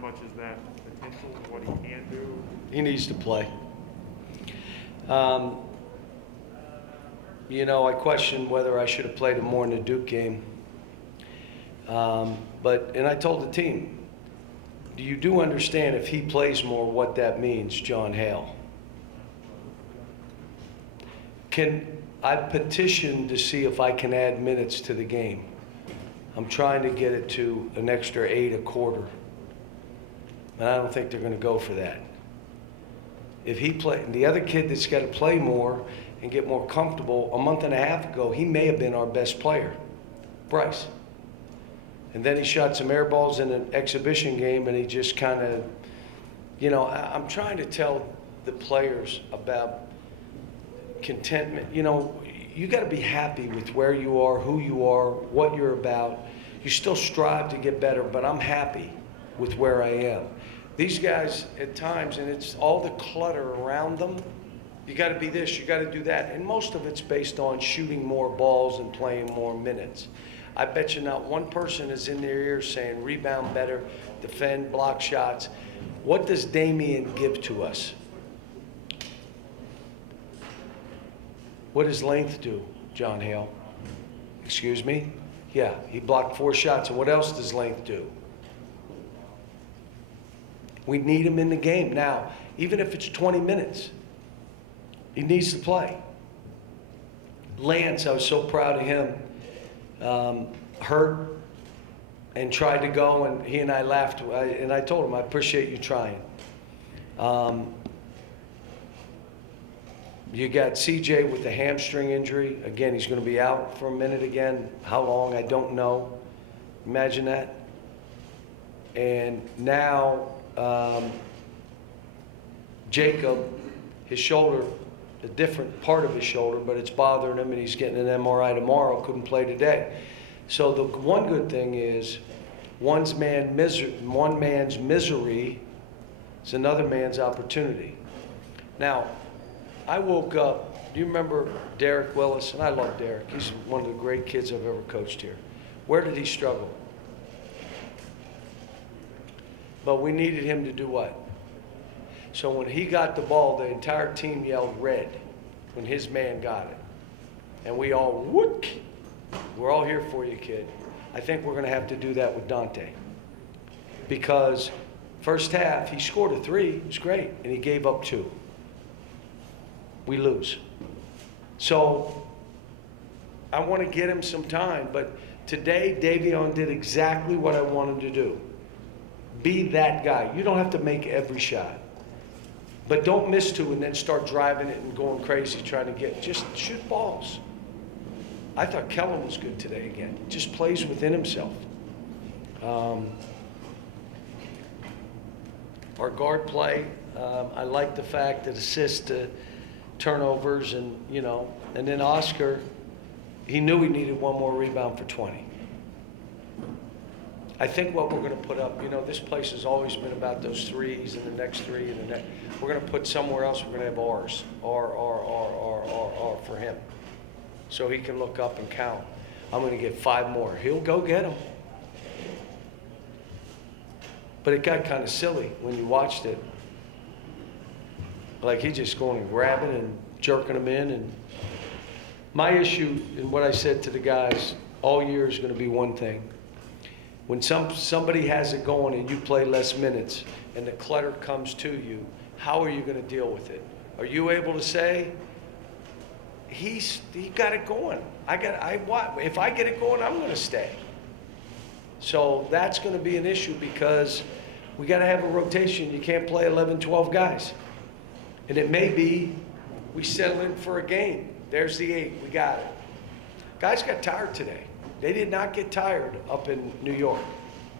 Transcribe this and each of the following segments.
how much is that potential, what he can do? He needs to play. You know, I question whether I should have played him more in the Duke game. And I told the team, you do understand if he plays more what that means, John Hale. I petitioned to see if I can add minutes to the game. I'm trying to get it to an extra 8 a quarter. And I don't think they're going to go for that. If he play, the other kid that's got to play more and get more comfortable, a month and a half ago, he may have been our best player, Bryce. And then he shot some air balls in an exhibition game, and he just kind of, you know, I'm trying to tell the players about contentment. You know, you got to be happy with where you are, who you are, what you're about. You still strive to get better, but I'm happy with where I am. These guys at times, and it's all the clutter around them, you got to be this, you got to do that, and most of it's based on shooting more balls and playing more minutes. I bet you not one person is in their ear saying rebound better, defend, block shots. What does Damian give to us? What does length do, John Hale? Excuse me? Yeah, he blocked 4 shots, and what else does length do? We need him in the game. Now, even if it's 20 minutes, he needs to play. Lance, I was so proud of him. Hurt and tried to go, and he and I laughed. And I told him, I appreciate you trying. You got CJ with the hamstring injury. Again, he's going to be out for a minute again. How long, I don't know. Imagine that. And now Jacob, his shoulder, a different part of his shoulder, but it's bothering him, and he's getting an MRI tomorrow, couldn't play today. So the one good thing is one man's misery is another man's opportunity. Now, I woke up, do you remember Derek Willis? And I love Derek. He's one of the great kids I've ever coached here. Where did he struggle? But we needed him to do what? So when he got the ball, the entire team yelled red when his man got it. And we all, whoop, we're all here for you, kid. I think we're going to have to do that with Dante. Because first half, he scored a 3, it was great, and he gave up 2. We lose. So I want to get him some time, but today Davion did exactly what I wanted to do. Be that guy. You don't have to make every shot. But don't miss 2 and then start driving it and going crazy trying to get, just shoot balls. I thought Kellen was good today again. Just plays within himself. Our guard play, I like the fact that assists to turnovers and, you know, and then Oscar, he knew he needed 1 more rebound for 20. I think what we're going to put up, you know, this place has always been about those threes and the next 3 and the next. We're going to put somewhere else, we're going to have R's. R for him. So he can look up and count. I'm going to get 5 more. He'll go get them. But it got kind of silly when you watched it. Like he just going and grabbing and jerking them in. And my issue and what I said to the guys all year is going to be one thing. When somebody has it going and you play less minutes and the clutter comes to you, how are you going to deal with it? Are you able to say, he got it going. If I get it going, I'm going to stay. So that's going to be an issue because we got to have a rotation. You can't play 11, 12 guys. And it may be we settle in for a game. There's the 8. We got it. Guys got tired today. They did not get tired up in New York.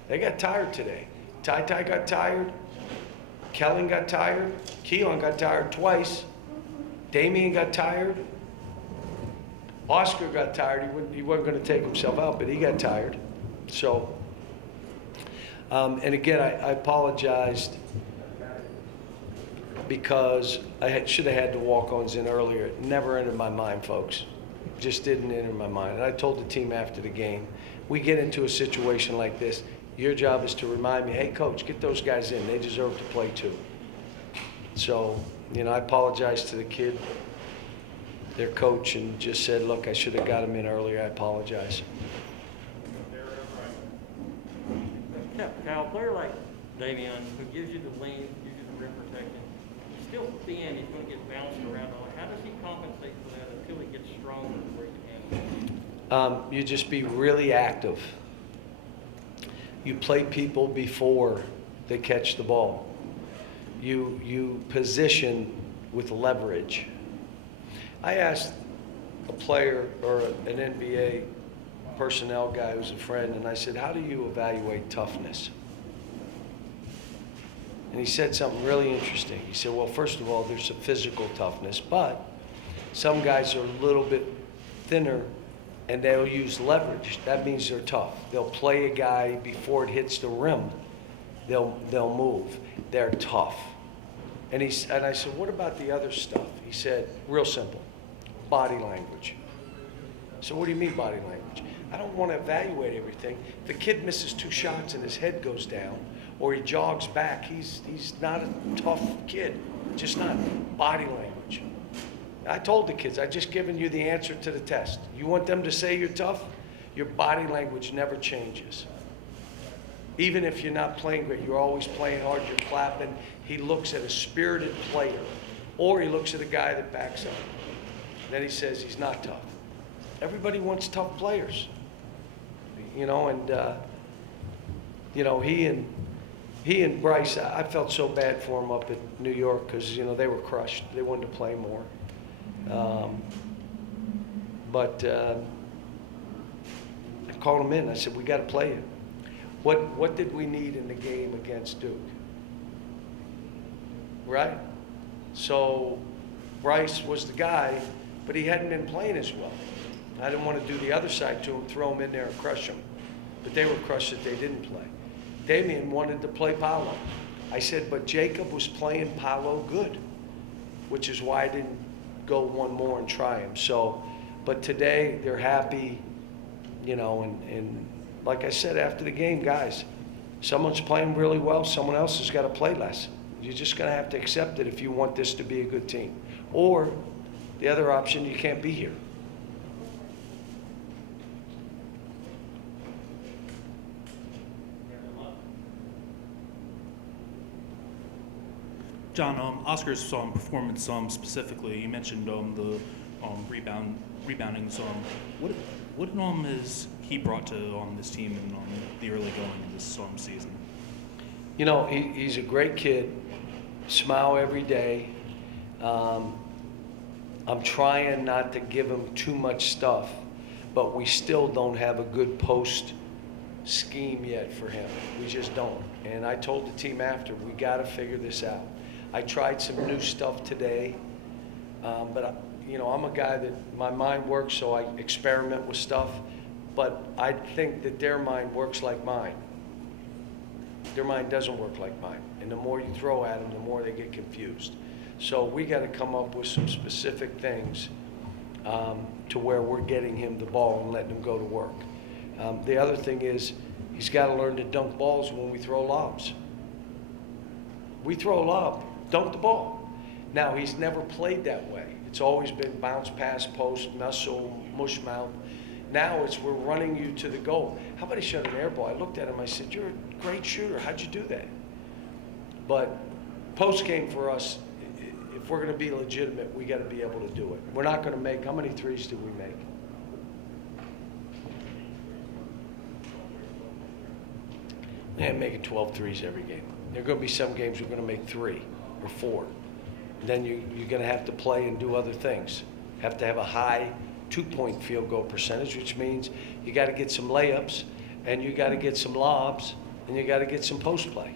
They got tired today. Ty got tired. Kellen got tired. Keelan got tired twice. Damian got tired. Oscar got tired. He wasn't going to take himself out, but he got tired. So, and again, I apologized because I should have had the walk-ons in earlier. It never entered my mind, folks. Just didn't enter my mind. And I told the team after the game, we get into a situation like this, Your job is to remind me, hey, coach, get those guys in. They deserve to play too. So, I apologize to the kid, their coach, and just said, look, I should have got him in earlier. I apologize. Kyle, a player like Davion, who gives you the lean, gives you the rim protection, still thin, he's going to get bounced around. How does he compensate for that until he gets stronger where he can handle it? You just be really active. You play people before they catch the ball. You position with leverage. I asked a player or an NBA personnel guy who's a friend, and I said, how do you evaluate toughness? And he said something really interesting. He said, well, first of all, there's a physical toughness, but some guys are a little bit thinner and they'll use leverage. That means they're tough. They'll play a guy before it hits the rim. They'll move. They're tough. And I said, what about the other stuff? He said, real simple, body language. So what do you mean body language? I don't want to evaluate everything. If the kid misses 2 shots and his head goes down, or he jogs back, he's not a tough kid, just not. Body language. I told the kids, I've just given you the answer to the test. You want them to say you're tough? Your body language never changes. Even if you're not playing great, you're always playing hard, you're clapping. He looks at a spirited player, or he looks at a guy that backs up. Then he says he's not tough. Everybody wants tough players. He and Bryce, I felt so bad for him up at New York because, they were crushed. They wanted to play more. But I called him in. I said, we got to play it. What did we need in the game against Duke? Right? So Bryce was the guy, but he hadn't been playing as well. I didn't want to do the other side to him, throw him in there and crush him. But they were crushed that they didn't play. Damian wanted to play Paolo. I said, but Jacob was playing Paolo good, which is why I didn't go one more and try him. So, but today they're happy, and like I said after the game, guys, someone's playing really well, someone else has got to play less. You're just going to have to accept it if you want this to be a good team. Or the other option, you can't be here. John, Oscar's performance specifically, you mentioned the rebounding. What has he brought to this team in the early going in this season? He's a great kid. Smile every day. I'm trying not to give him too much stuff, but we still don't have a good post scheme yet for him. We just don't. And I told the team after, we got to figure this out. I tried some new stuff today, but I'm a guy that my mind works, so I experiment with stuff. But I think that their mind works like mine. Their mind doesn't work like mine. And the more you throw at them, the more they get confused. So we got to come up with some specific things to where we're getting him the ball and letting him go to work. The other thing is he's got to learn to dunk balls when we throw lobs. We throw a lob, dunk the ball. Now, he's never played that way. It's always been bounce, pass, post, muscle, mush mouth. Now it's we're running you to the goal. How about he shot an air ball? I looked at him, I said, you're a great shooter. How'd you do that? But post-game for us, if we're going to be legitimate, we got to be able to do it. We're not going to make, how many threes did we make? We ain't making 12 threes every game. There are going to be some games we're going to make 3 or 4. Then you're going to have to play and do other things. Have to have a high 2-point field goal percentage, which means you got to get some layups, and you got to get some lobs, and you got to get some post play.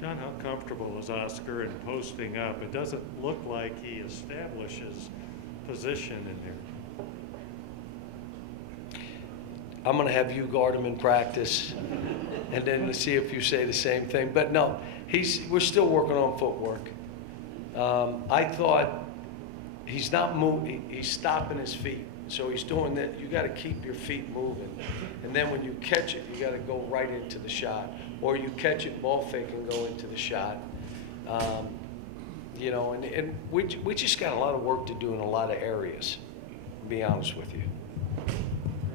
John, how comfortable is Oscar in posting up? It doesn't look like he establishes position in there. I'm going to have you guard him in practice, and then see if you say the same thing. But no, we're still working on footwork. I thought he's not moving. He's stopping his feet. So he's doing that. You got to keep your feet moving. And then when you catch it, you got to go right into the shot. Or you catch it, ball fake, and go into the shot. You know, and we just got a lot of work to do in a lot of areas, to be honest with you.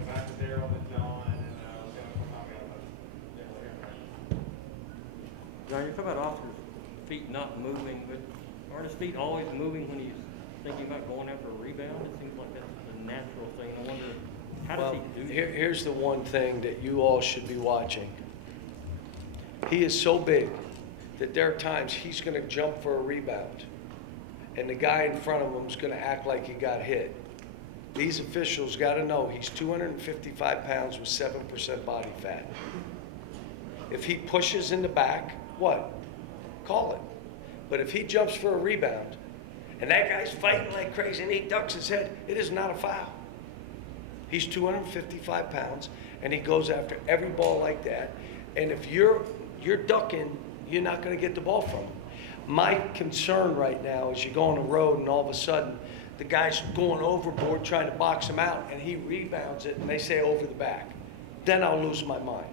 Back to Daryl and John, and I was going to comment on John, you're talking about Oscar's feet not moving, but aren't his feet always moving when he's thinking about going after a rebound? It seems like that's a natural thing. I wonder, how does he do that? Here's the one thing that you all should be watching. He is so big that there are times he's going to jump for a rebound, and the guy in front of him is going to act like he got hit. These officials got to know he's 255 pounds with 7% body fat. If he pushes in the back, what? Call it. But if he jumps for a rebound, and that guy's fighting like crazy, and he ducks his head, it is not a foul. He's 255 pounds, and he goes after every ball like that. And if you're ducking, you're not going to get the ball from him. My concern right now is you go on the road, and all of a sudden, the guy's going overboard trying to box him out, and he rebounds it, and they say over the back. Then I'll lose my mind.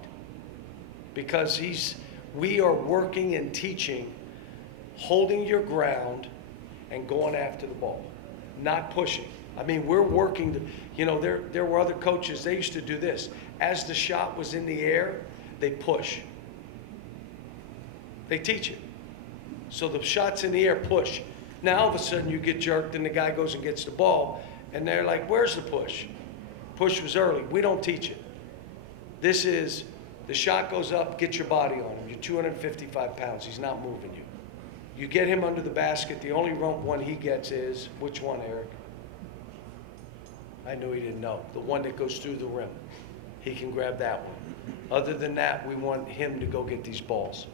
Because we are working and teaching holding your ground and going after the ball, not pushing. I mean, we're working to, you know, there were other coaches, they used to do this. As the shot was in the air, they push. They teach it. So the shot's in the air, push. Now all of a sudden you get jerked and the guy goes and gets the ball, and they're like, where's the push? Push was early. We don't teach it. This is, the shot goes up, get your body on him. You're 255 pounds. He's not moving you. You get him under the basket. The only one he gets is, which one, Eric? I knew he didn't know. The one that goes through the rim. He can grab that one. Other than that, we want him to go get these balls.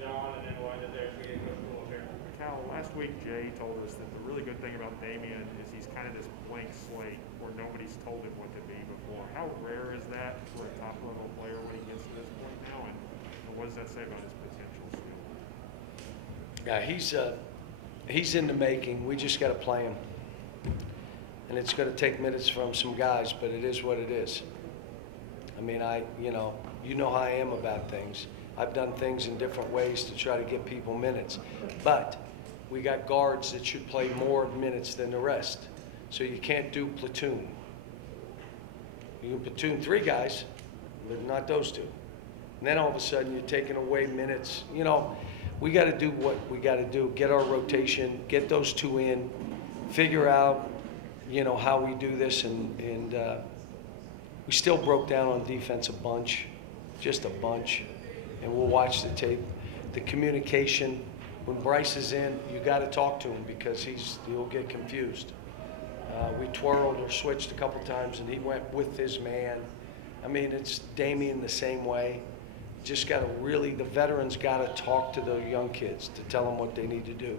John, and then one that there's going to go school up here. Cal, last week Jay told us that the really good thing about Damian is he's kind of this blank slate where nobody's told him what to be before. How rare is that for a top-level player when he gets to this point now, and what does that say about his potential still? Yeah, he's in the making. We just got to play him. And it's going to take minutes from some guys, but it is what it is. I mean, you know how I am about things. I've done things in different ways to try to get people minutes. But we got guards that should play more minutes than the rest. So you can't do platoon. You can platoon 3 guys, but not those 2. And then all of a sudden you're taking away minutes. You know, we got to do what we got to do. Get our rotation, get those 2 in, figure out, you know, how we do this. And we still broke down on defense a bunch, just a bunch. And we'll watch the tape. The communication, when Bryce is in, you got to talk to him because he'll get confused. We twirled or switched a couple times, and he went with his man. I mean, it's Damian the same way. Just got to really, the veterans got to talk to the young kids to tell them what they need to do.